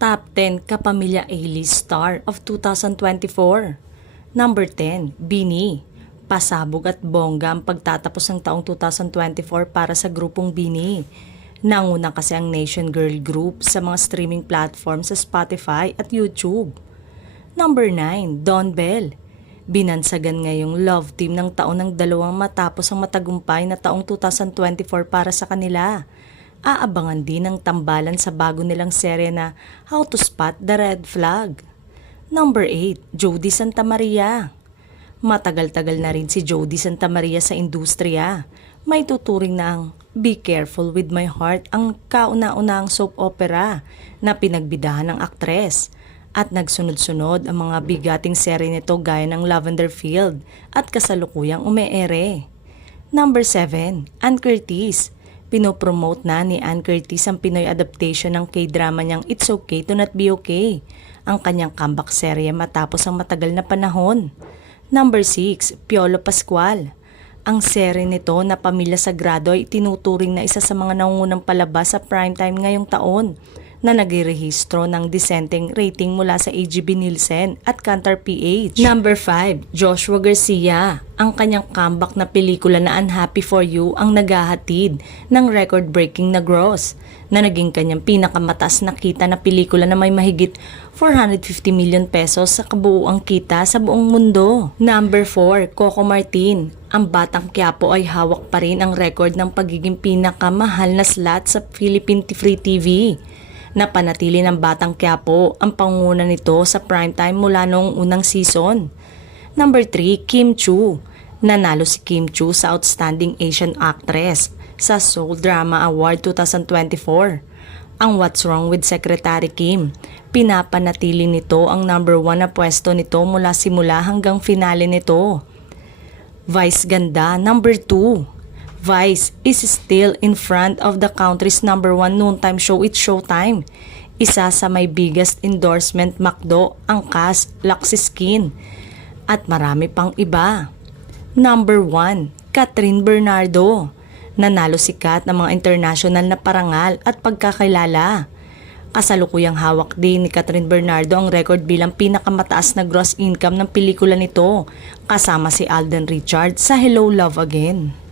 Top 10 Kapamilya A-list star of 2024. Number 10, Bini. Pasabog at bongga ang pagtatapos ng taong 2024 para sa grupong Bini. Nanguna kasi ang Nation Girl Group sa mga streaming platforms sa Spotify at YouTube. Number 9, Don Bell. Binansagan ngayong love team ng taon ng dalawang matapos ang matagumpay na taong 2024 para sa kanila. Aabangan din ang tambalan sa bago nilang serye na How to Spot the Red Flag. Number 8, Jody Santa Maria. Matagal-tagal na rin si Jody Santa Maria sa industriya. May tuturing na ang Be Careful With My Heart ang kauna-unahang soap opera na pinagbidahan ng aktres. At nagsunod-sunod ang mga bigating serye nito gaya ng Lavender Field at kasalukuyang umeere. Number 7, Ann Curtis. Pinopromote na ni Ann Curtis ang Pinoy adaptation ng K-drama niyang It's Okay to Not Be Okay, ang kanyang comeback serye matapos ang matagal na panahon. Number 6, Piolo Pascual. Ang serye nito na Pamilya Sagrado ay tinuturing na isa sa mga nangungunang palabas sa primetime ngayong taon na nagirehistro ng disenteng rating mula sa AGB Nielsen at Kantar PH. Number 5, Joshua Garcia. Ang kanyang comeback na pelikula na Unhappy For You ang naghahatid ng record-breaking na gross na naging kanyang pinakamataas na kita na pelikula na may mahigit 450 million pesos sa kabuuang kita sa buong mundo. Number 4, Coco Martin. Ang Batang Quiapo ay hawak pa rin ang record ng pagiging pinakamahal na slot sa Philippine Free TV. Napanatili ng Batang Quiapo ang pangunguna nito sa primetime mula noong unang season. Number 3, Kim Chu. Nanalo si Kim Chu sa Outstanding Asian Actress sa Seoul Drama Award 2024. Ang What's Wrong with Secretary Kim, pinapanatili nito ang number 1 na pwesto nito mula simula hanggang finale nito. Vice Ganda, number 2. Vice is still in front of the country's number 1 noontime show, It's Showtime. Isa sa may biggest endorsement McDo, ang cast, Luxy Skin, at marami pang iba. Number 1, Catherine Bernardo. Nanalo sikat ng mga international na parangal at pagkakilala. Kasalukuyang hawak din ni Catherine Bernardo ang record bilang pinakamataas na gross income ng pelikula nito, kasama si Alden Richards sa Hello Love Again.